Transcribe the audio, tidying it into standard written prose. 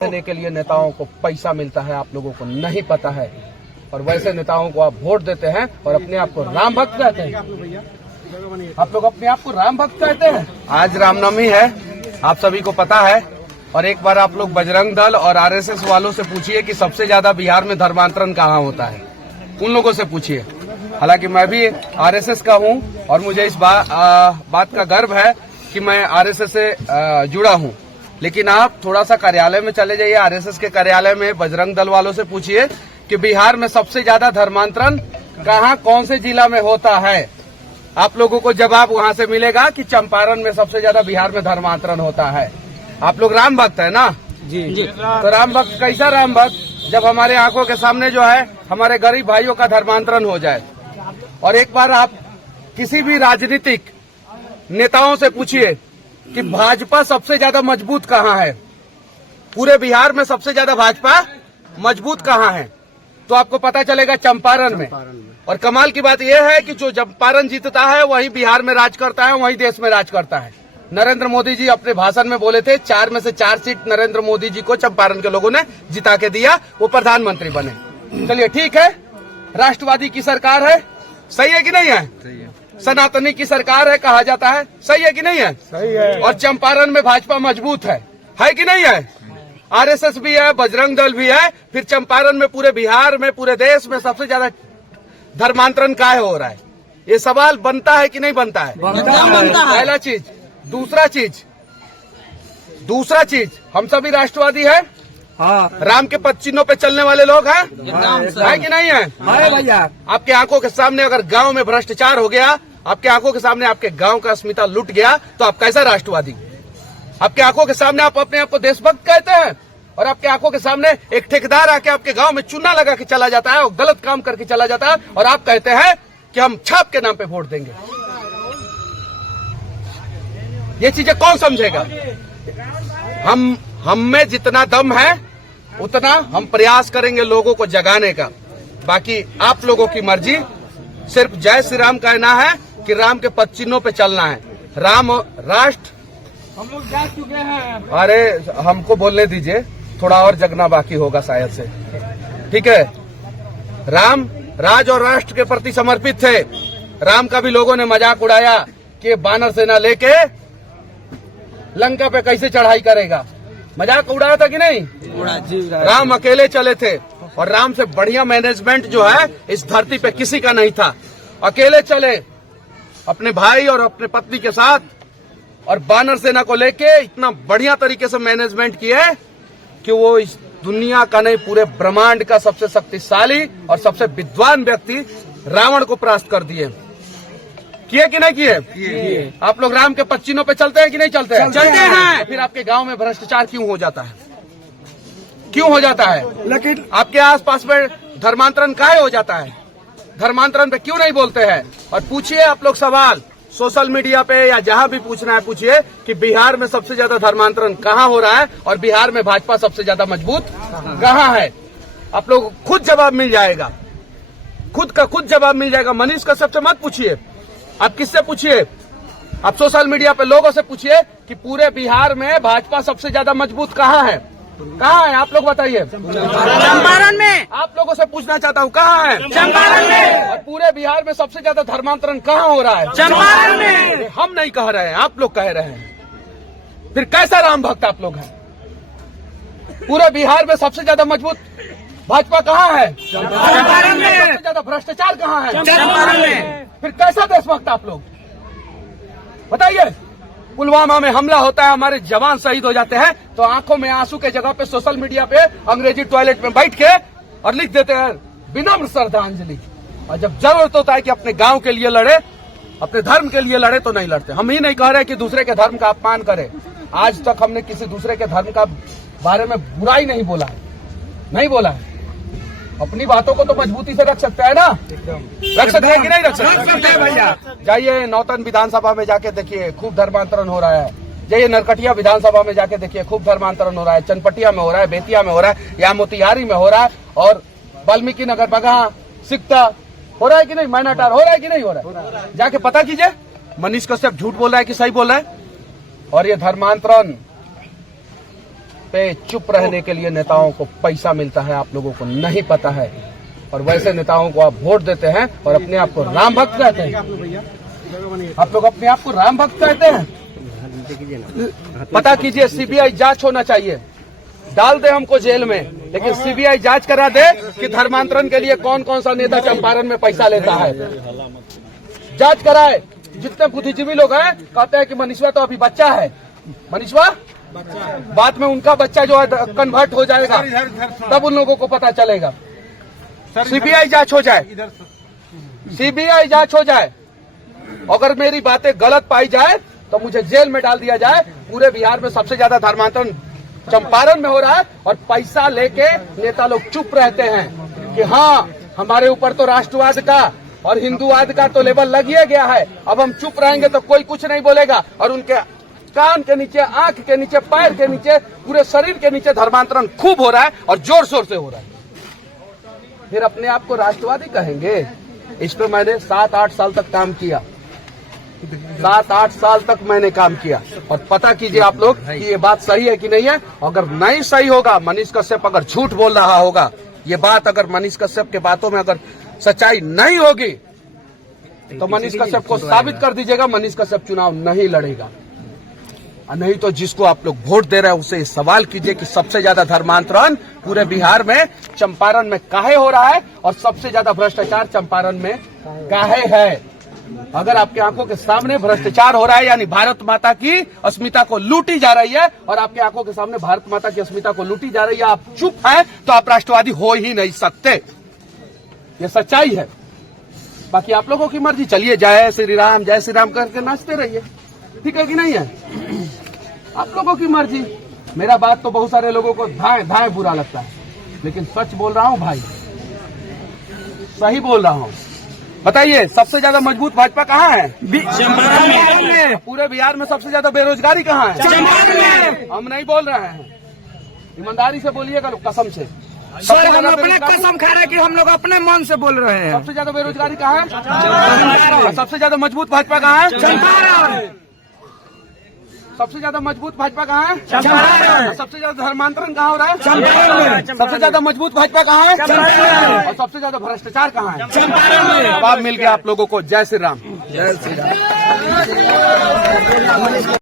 देने के लिए नेताओं को पैसा मिलता है, आप लोगों को नहीं पता है। और वैसे नेताओं को आप वोट देते हैं और अपने आप को राम भक्त कहते हैं। आप लोग अपने आप को राम भक्त कहते हैं। आज रामनवमी है, आप सभी को पता है। और एक बार आप लोग बजरंग दल और आरएसएस वालों से पूछिए कि सबसे ज्यादा बिहार में धर्मांतरण कहाँ होता है। उन लोगों से पूछिए। हालांकि मैं भी आरएसएस का हूँ और मुझे इस बात का गर्व है कि मैं आरएसएस से जुड़ा हूँ। लेकिन आप थोड़ा सा कार्यालय में चले जाइए, आरएसएस के कार्यालय में बजरंग दल वालों से पूछिए कि बिहार में सबसे ज्यादा धर्मांतरण कहाँ, कौन से जिला में होता है। आप लोगों को जवाब वहां से मिलेगा कि चंपारण में सबसे ज्यादा बिहार में धर्मांतरण होता है। आप लोग राम भक्त है ना? जी। तो राम भक्त कैसा राम भक्त, जब हमारे आंखों के सामने जो है हमारे गरीब भाइयों का धर्मांतरण हो जाए। और एक बार आप किसी भी राजनीतिक नेताओं से पूछिए कि भाजपा सबसे ज्यादा मजबूत कहाँ है, पूरे बिहार में सबसे ज्यादा भाजपा मजबूत कहाँ है, तो आपको पता चलेगा चंपारण में। और कमाल की बात यह है कि जो चंपारण जीतता है वही बिहार में राज करता है, वही देश में राज करता है। नरेंद्र मोदी जी अपने भाषण में बोले थे 4 में से 4 सीट नरेंद्र मोदी जी को चंपारण के लोगों ने जिता के दिया, वो प्रधानमंत्री बने। चलिए ठीक है, राष्ट्रवादी की सरकार है, सही है कि नहीं है? सही है। सनातनी की सरकार है कहा जाता है, सही है कि नहीं है? सही है। और चंपारण में भाजपा मजबूत है कि नहीं है? आरएसएस भी है, बजरंग दल भी है। फिर चंपारण में, पूरे बिहार में, पूरे देश में सबसे ज्यादा धर्मांतरण काहे हो रहा है? ये सवाल बनता है कि नहीं बनता है? पहला चीज। दूसरा चीज, हम सभी राष्ट्रवादी है। हाँ। राम के पद चिन्हों पे चलने वाले लोग हैं है कि नहीं है? भैया, आपके आंखों के सामने अगर गांव में भ्रष्टाचार हो गया, आपके आंखों के सामने आपके गांव का अस्मिता लुट गया, तो आप कैसा राष्ट्रवादी? आपके आंखों के सामने आप अपने आप को देशभक्त कहते हैं और आपके आंखों के सामने एक ठेकेदार आके आपके गांव में चूना लगा के चला जाता है और गलत काम करके चला जाता है और आप कहते हैं कि हम छाप के नाम पे वोट देंगे। ये चीजें कौन समझेगा? हम में जितना दम है उतना हम प्रयास करेंगे लोगों को जगाने का। बाकी आप लोगों की मर्जी। सिर्फ जय श्री राम कहना है कि राम के पद चिन्हों पे चलना है। राम राष्ट्र हम लोग जाग चुके हैं। अरे हमको बोलने दीजिए, थोड़ा और जगना बाकी होगा शायद से। ठीक है, राम राज और राष्ट्र के प्रति समर्पित थे। राम का भी लोगों ने मजाक उड़ाया कि बानर सेना लेके लंका पे कैसे चढ़ाई करेगा। मजाक उड़ाया था कि नहीं? राम अकेले चले थे और राम से बढ़िया मैनेजमेंट जो है इस धरती पे किसी का नहीं था। अकेले चले अपने भाई और अपने पत्नी के साथ और बानर सेना को लेके इतना बढ़िया तरीके से मैनेजमेंट किए कि वो इस दुनिया का नहीं, पूरे ब्रह्मांड का सबसे शक्तिशाली और सबसे विद्वान व्यक्ति रावण को परास्त कर दिए। किए कि नहीं किए? आप लोग राम के पद चिन्हों पे चलते हैं कि नहीं चलते हैं? चलते हैं। फिर आपके गांव में भ्रष्टाचार क्यों हो जाता है? क्यों हो जाता है? लेकिन आपके आसपास में धर्मांतरण काहे हो जाता है? धर्मांतरण पे क्यों नहीं बोलते हैं? और पूछिए आप लोग सवाल सोशल मीडिया पे या जहां भी पूछना है, पूछिए कि बिहार में सबसे ज्यादा धर्मांतरण कहाँ हो रहा है और बिहार में भाजपा सबसे ज्यादा मजबूत कहाँ है। आप लोग खुद जवाब मिल जाएगा, खुद का खुद जवाब मिल जाएगा। मनीष कश्यप से मत पूछिए, आप किससे पूछिए? आप सोशल मीडिया पे लोगों से पूछिए कि पूरे बिहार में भाजपा सबसे ज्यादा मजबूत कहाँ है। कहाँ है आप लोग बताइए? चंपारण में। आप लोगों से पूछना चाहता हूँ, कहाँ है? चंपारण में। और पूरे बिहार में सबसे ज्यादा धर्मांतरण कहाँ हो रहा है? चंपारण में। हम नहीं कह रहे हैं, आप लोग कह रहे हैं। फिर कैसा राम भक्त आप लोग हैं? पूरे बिहार में सबसे ज्यादा मजबूत भाजपा कहाँ है? चंपारण में। सबसे ज्यादा भ्रष्टाचार कहाँ है? चंपारण में। फिर कैसा देशभक्त आप लोग बताइए? पुलवामा में हमला होता है, हमारे जवान शहीद हो जाते हैं, तो आंखों में आंसू के जगह पे सोशल मीडिया पे अंग्रेजी टॉयलेट में बैठ के और लिख देते हैं विनम्र श्रद्धांजलि। और जब जरूरत होता है कि अपने गांव के लिए लड़े, अपने धर्म के लिए लड़े, तो नहीं लड़ते। हम ही नहीं कह रहे कि दूसरे के धर्म का अपमान करें। आज तक हमने किसी दूसरे के धर्म का बारे में बुराई नहीं बोला है, नहीं बोला है। अपनी बातों को तो मजबूती से रख सकते हैं ना? रख सकते हैं कि नहीं रख सकते? भैया जाइए नौतन विधानसभा में जाके देखिए, खूब धर्मांतरण हो रहा है। जाइए नरकटिया विधानसभा में जाके देखिए, खूब धर्मांतरण हो रहा है। चनपटिया में हो रहा है, बेतिया में हो रहा है, या मोतिहारी में हो रहा है, और वाल्मीकि नगर, बगहा, सिकटा हो रहा है कि नहीं? मैनाटार हो रहा है कि नहीं हो रहा है? जाके पता कीजिए। मनीष कश्यप झूठ बोल रहा है कि सही बोल रहा है? और ये धर्मांतरण पे चुप रहने के लिए नेताओं को पैसा मिलता है, आप लोगों को नहीं पता है। और वैसे नेताओं को आप वोट देते हैं और अपने आप को राम भक्त कहते हैं। आप लोग अपने आप को राम भक्त कहते हैं। पता कीजिए, सीबीआई जांच होना चाहिए। डाल दे हमको जेल में, लेकिन सीबीआई जांच करा दे कि धर्मांतरण के लिए कौन कौन सा नेता चंपारण में पैसा लेता है। जांच कराए। जितने बुद्धिजीवी लोग हैं कहते हैं कि मनीषवा तो अभी बच्चा है। मनीषवा बाद में उनका बच्चा जो है कन्वर्ट हो जाएगा, तब उन लोगों को पता चलेगा। सीबीआई जांच हो जाए, सीबीआई जांच हो जाए। अगर मेरी बातें गलत पाई जाए तो मुझे जेल में डाल दिया जाए। पूरे बिहार में सबसे ज्यादा धर्मांतरण चंपारण में हो रहा है और पैसा लेके नेता लोग चुप रहते हैं कि हाँ, हमारे ऊपर तो राष्ट्रवाद का और हिंदूवाद का तो लेवल लग ही गया है, अब हम चुप रहेंगे तो कोई कुछ नहीं बोलेगा। और उनके कान के नीचे, आंख के नीचे, पैर के नीचे, पूरे शरीर के नीचे धर्मांतरण खूब हो रहा है और जोर शोर से हो रहा है। फिर अपने आप को राष्ट्रवादी कहेंगे। इस पर मैंने 7-8 साल तक काम किया। 7-8 साल तक मैंने काम किया। और पता कीजिए आप लोग कि ये बात सही है कि नहीं है। अगर नहीं सही होगा, मनीष कश्यप अगर झूठ बोल रहा होगा, ये बात अगर मनीष कश्यप के बातों में अगर सच्चाई नहीं होगी तो मनीष कश्यप को साबित कर दीजिएगा, मनीष कश्यप चुनाव नहीं लड़ेगा। नहीं तो जिसको आप लोग वोट दे रहे हैं उससे सवाल कीजिए कि सबसे ज्यादा धर्मांतरण पूरे बिहार में चंपारण में काहे हो रहा है और सबसे ज्यादा भ्रष्टाचार चंपारण में काहे है। अगर आपके आंखों के सामने भ्रष्टाचार हो रहा है, यानी भारत माता की अस्मिता को लूटी जा रही है, और आपके आंखों के सामने भारत माता की अस्मिता को लूटी जा रही है, आप चुप हैं तो आप राष्ट्रवादी हो ही नहीं सकते। ये सच्चाई है। बाकी आप लोगों की मर्जी। चलिए, जय श्री राम करके नाचते रहिए, ठीक है कि नहीं है? आप लोगों की मर्जी। मेरा बात तो बहुत सारे लोगों को धाए धाए बुरा लगता है, लेकिन सच बोल रहा हूं भाई, सही बोल रहा हूं। बताइए, सबसे ज्यादा मजबूत भाजपा कहाँ है? पूरे बिहार में सबसे ज्यादा बेरोजगारी कहाँ है? हम नहीं बोल रहे हैं, ईमानदारी से बोलिएगा लोग, कसम से। हम अपने कसम खा रहे हैं कि हम लोग अपने मन से बोल रहे हैं। सबसे ज्यादा बेरोजगारी कहाँ है? सबसे ज्यादा मजबूत भाजपा कहाँ है? सबसे ज्यादा मजबूत भाजपा कहाँ है? सबसे ज्यादा धर्मांतरण कहाँ हो रहा है? सबसे ज्यादा मजबूत भाजपा कहाँ है? और सबसे ज्यादा भ्रष्टाचार कहाँ है? जवाब मिल गया आप लोगों को। जय श्री राम।